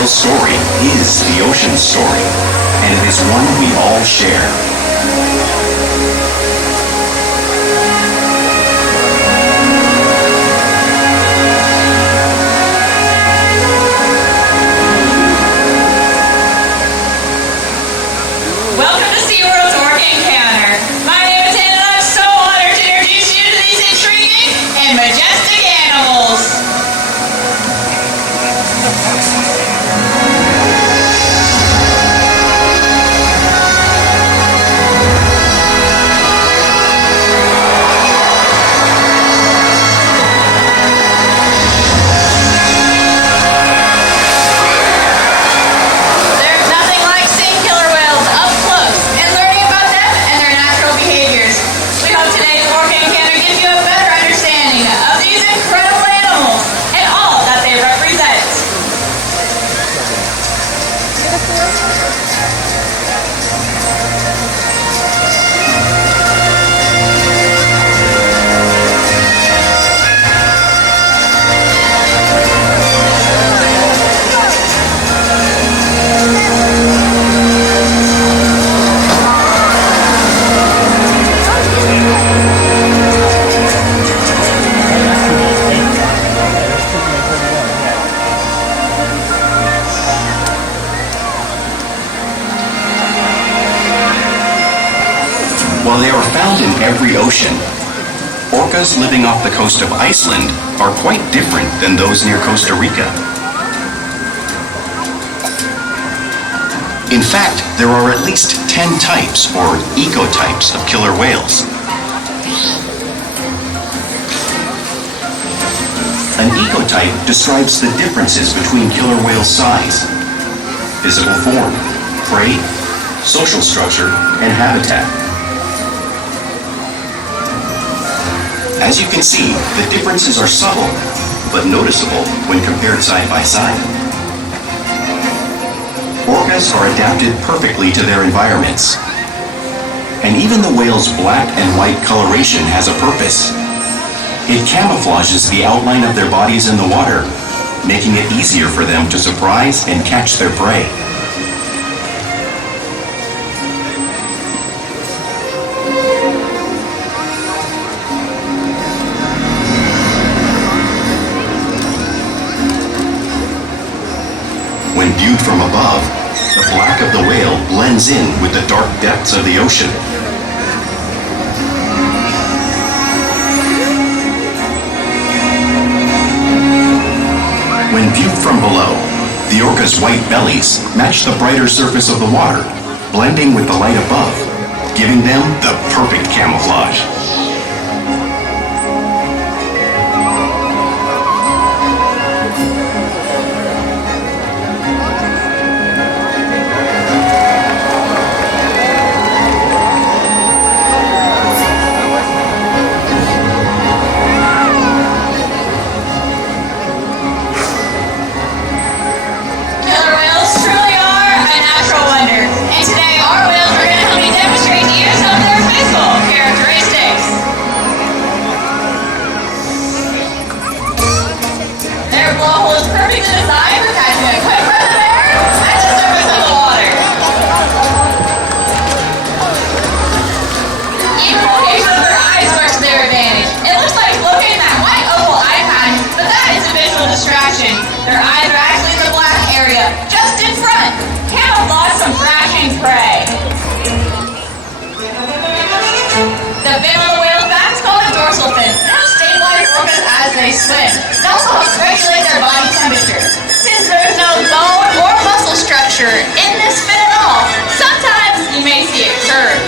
whale's story is the ocean's story, and it is one we all share. Welcome to SeaWorld's Orca Encounter. My name is Hannah, and I'm so honored to introduce you to these intriguing and majestic animals. There's nothing like seeing killer whales up close and learning about them and their natural behaviors. We hope today's Orca Encounter gives you a better understanding of these incredible animals and all that they represent. While they are found in every ocean, orcas living off the coast of Iceland are quite different than those near Costa Rica. In fact, there are at least 10 types or ecotypes of killer whales. An ecotype describes the differences between killer whale size, physical form, prey, social structure, and habitat. As you can see, the differences are subtle, but noticeable when compared side by side. Orcas are adapted perfectly to their environments. And even the whale's black and white coloration has a purpose. It camouflages the outline of their bodies in the water, making it easier for them to surprise and catch their prey. When viewed from above, the black of the whale blends in with the dark depths of the ocean. When viewed from below, the orca's white bellies match the brighter surface of the water, blending with the light above, giving them the perfect camouflage. Killer whales truly are a natural wonder, and today our whales are going to help me demonstrate to you some of their physical characteristics. Their blowhole is perfectly designed for catching a quick breath of air at the surface of the water. Even location of their eyes works to their advantage. It looks like looking at that white oval eye pattern, but that is a visual distraction. Their eyes are actually in the black area, just in front. Camouflage from thrashing prey. The fin on the whale's back is called a dorsal fin. It helps stabilize orcas as they swim. It also helps regulate their body temperature. Since there's no bone or muscle structure in this fin at all, sometimes you may see it curve.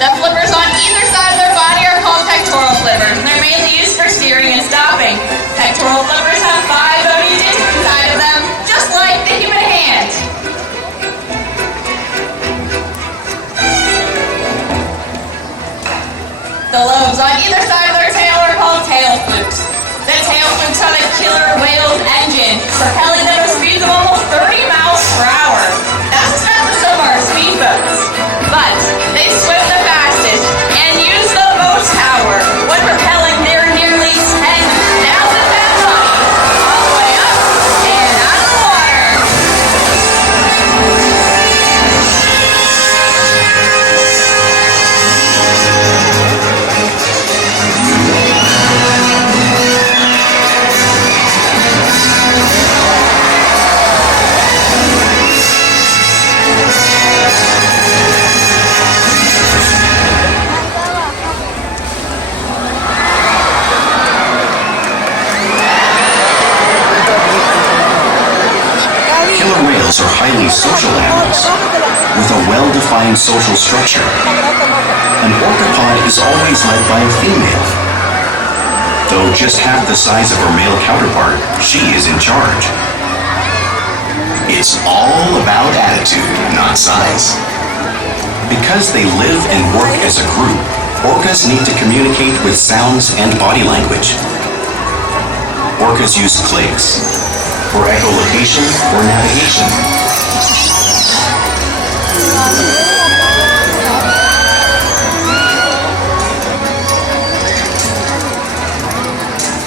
The flippers on either side of their body are called pectoral flippers, and they're mainly used for steering and stopping. Pectoral flippers have 5 bony digits inside of them, just like the human hand. The lobes on either side of their tail are called tail flukes. The tail flukes are the killer whale's engine, propelling them at speeds of almost 30 miles per hour. That's as fast as some of our speedboats. But they swim the fastest and use the most power when propelling their nearly 10,000 pound body all the way up and out of the water. well-defined social structure. An orcapod is always led by a female. Though just half the size of her male counterpart, she is in charge. It's all about attitude, not size. Because they live and work as a group, orcas need to communicate with sounds and body language. Orcas use clicks for echolocation or navigation.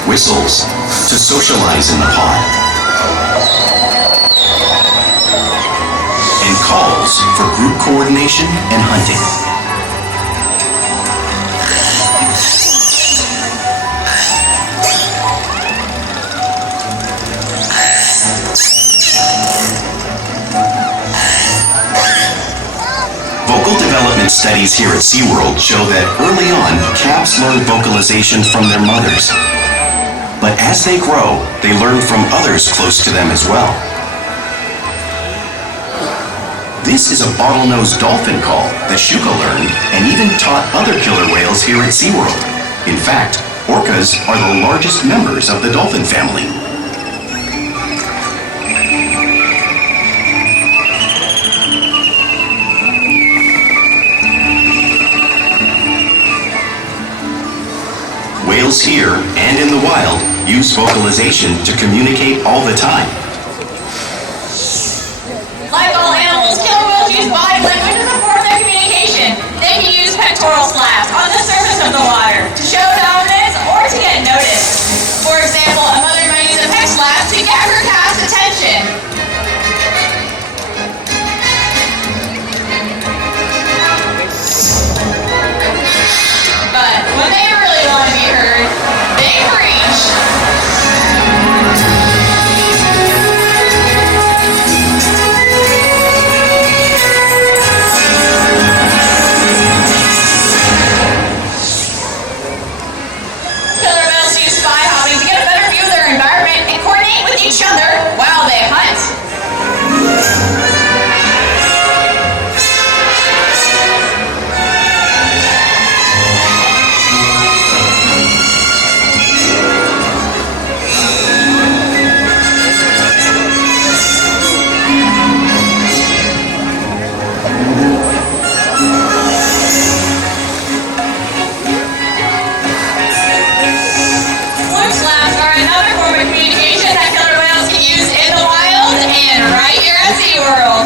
Whistles to socialize in the pod. And calls for group coordination and hunting. Vocal development studies here at SeaWorld show that early on, calves learn vocalization from their mothers. But as they grow, they learn from others close to them as well. This is a bottlenose dolphin call that Shouka learned and even taught other killer whales here at SeaWorld. In fact, orcas are the largest members of the dolphin family. Whales here and in the wild use vocalization to communicate all the time. Like all animals, killer whales use body language as a form of communication. They can use pectoral flaps on the surface of the water to show dominance or to get noticed. For example, a mother might use a pec slap to get her calf's attention. But when they really want to be heard, they preach. Killer whales use spy hopping to get a better view of their environment and coordinate with each other while they hunt. Fluke slaps are another form of communication that killer whales can use in the wild and right here at SeaWorld.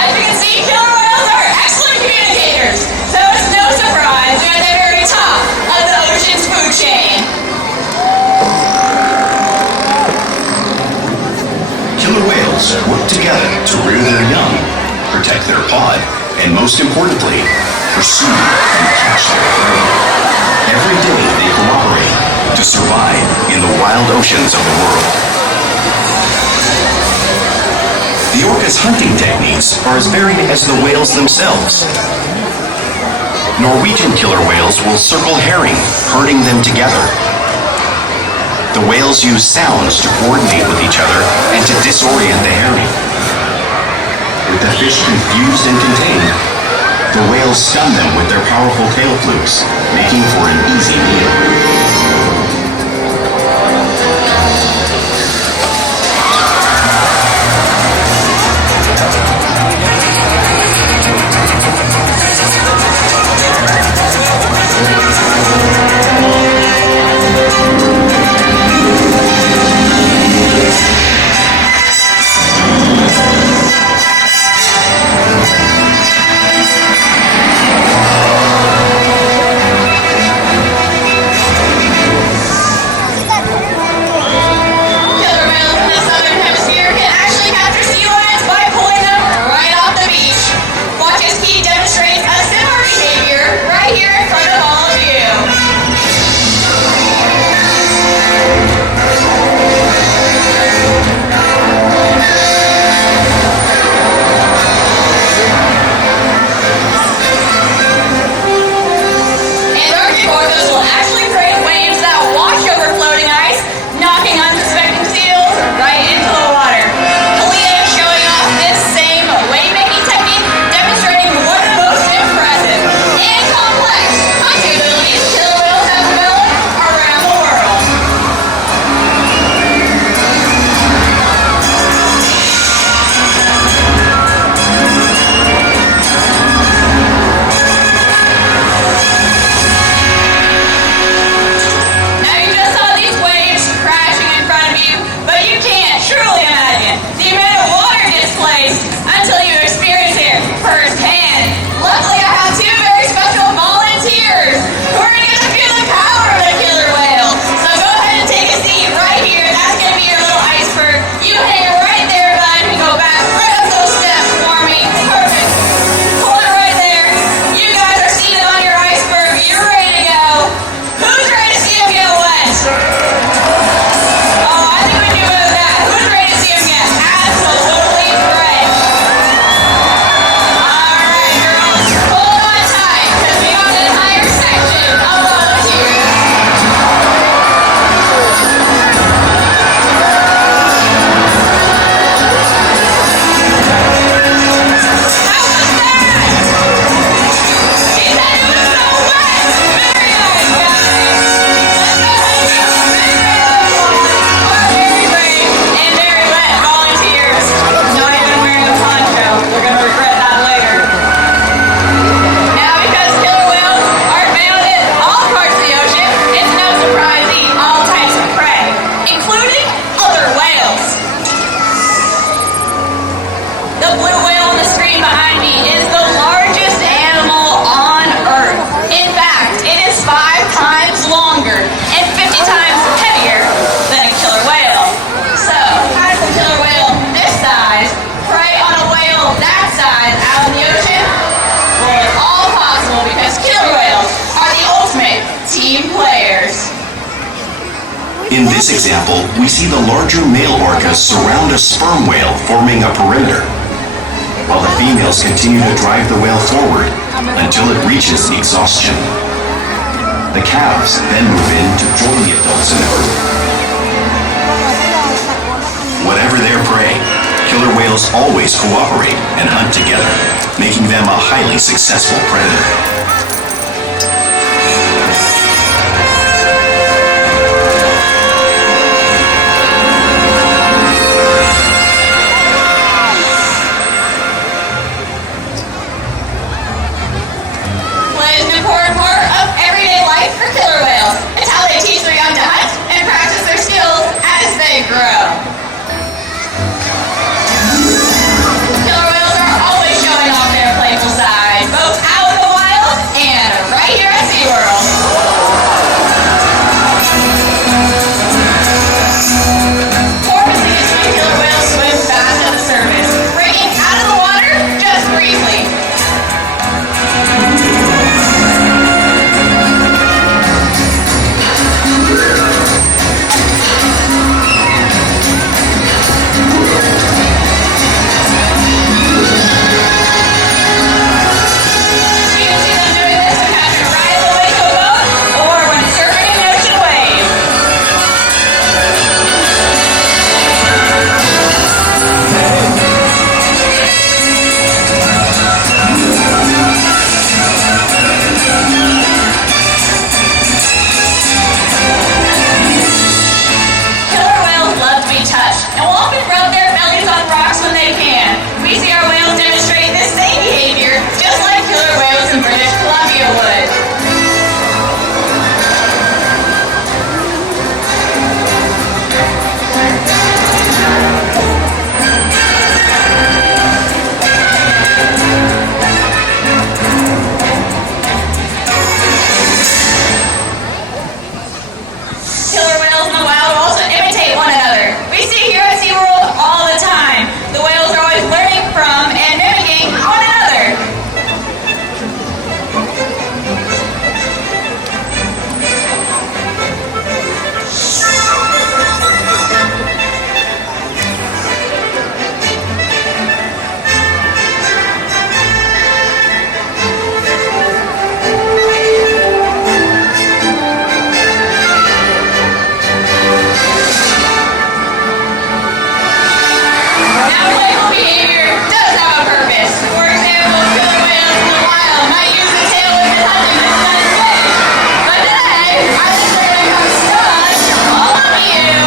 As you can see, killer whales are excellent communicators, so it's no surprise they're at the very top of the ocean's food chain. Killer whales work together to rear their young, protect their pod, and most importantly, pursue and catch their prey. Every day they cooperate to survive in the wild oceans of the world. The orca's hunting techniques are as varied as the whales themselves. Norwegian killer whales will circle herring, herding them together. The whales use sounds to coordinate with each other and to disorient the herring. With the fish confused and contained, the whales stun them with their powerful tail flukes, making for an easy meal. this example, we see the larger male orcas surround a sperm whale, forming a perimeter, while the females continue to drive the whale forward until it reaches exhaustion. The calves then move in to join the adults in the group. Whatever their prey, killer whales always cooperate and hunt together, making them a highly successful predator. For killer whales. It's how they teach their young to hunt and practice their skills as they grow. Killer whales are always showing off their playful side, both out in the wild and right here at SeaWorld. Fortunately, some killer whales swim fast at the surface, breaking out of the water just briefly. We see our whales demonstrate this same behavior, just like killer whales in British Columbia would. Killer whales in the wild also imitate one another. We see here at SeaWorld all the time. The whales are always learning from and mimicking one another. Now, playful behavior does have a purpose. For example, killer whales in the wild might use the tail whip to hunt them in another way. But today, I think they're going to come stuck all over you.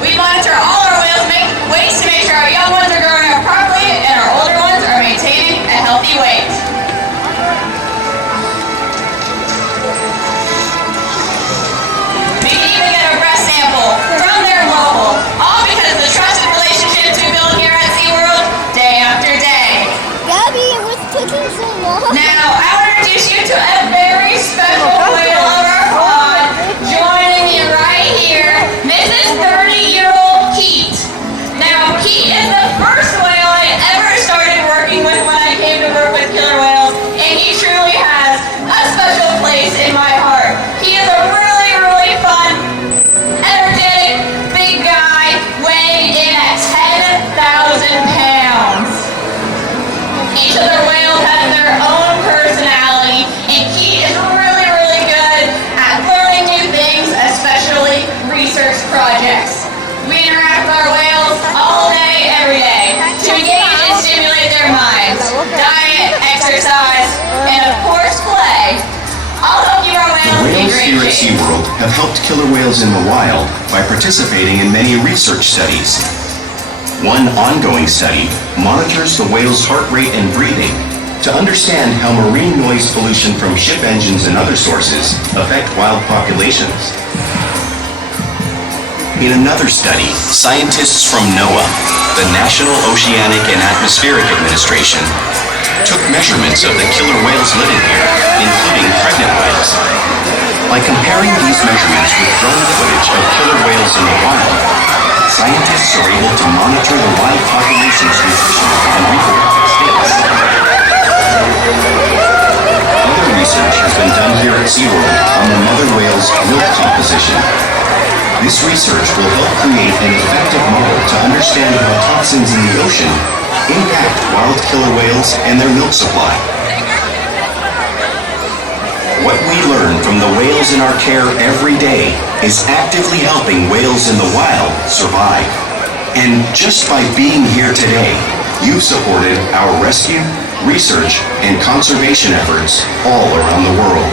We monitor all our whales, make weights to make sure our young ones are growing up properly and our older ones are maintaining a healthy weight. We can even get a breast sample from their mobile, all because of the trusted relationships we build here at SeaWorld day after day. Gabby, it was taking so long. Now, I want to introduce you to a very special whale of our pod, joining me right here. This is 30-year-old Keet. Now, Keet is the first whale I ever started working with when I came to work with killer whales, and he truly has a special place in my heart. He is a really, really fun, energetic, big guy weighing in at 10,000 pounds. Each of the whales has their own personality, and Keet is really, really good at learning new things, especially research projects. We interact with our whales all day, every day, to engage and stimulate their minds. Diet, exercise, and of course, play. I'll help you our whales The in whales great here at shape. SeaWorld have helped killer whales in the wild by participating in many research studies. One ongoing study monitors the whale's heart rate and breathing to understand how marine noise pollution from ship engines and other sources affect wild populations. In another study, scientists from NOAA, the National Oceanic and Atmospheric Administration, took measurements of the killer whales living here, including pregnant whales. By comparing these measurements with drone footage of killer whales in the wild, scientists are able to monitor the wild population's nutrition and reproductive status. Other research has been done here at SeaWorld on the mother whale's milk composition. This research will help create an effective model to understand how toxins in the ocean impact wild killer whales and their milk supply. What we learn from the whales in our care every day is actively helping whales in the wild survive. And just by being here today, you've supported our rescue, research, and conservation efforts all around the world.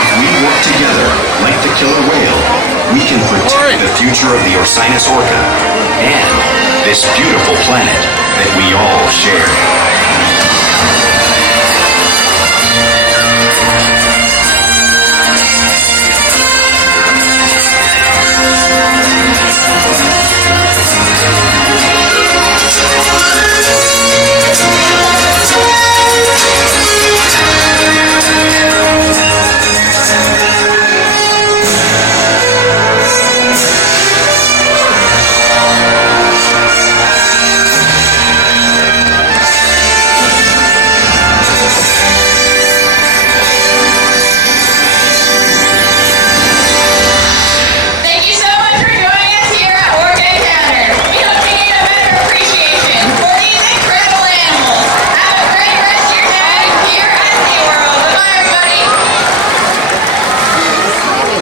If we work together, like the killer whale, we can protect the future of the Orcinus orca and this beautiful planet that we all share.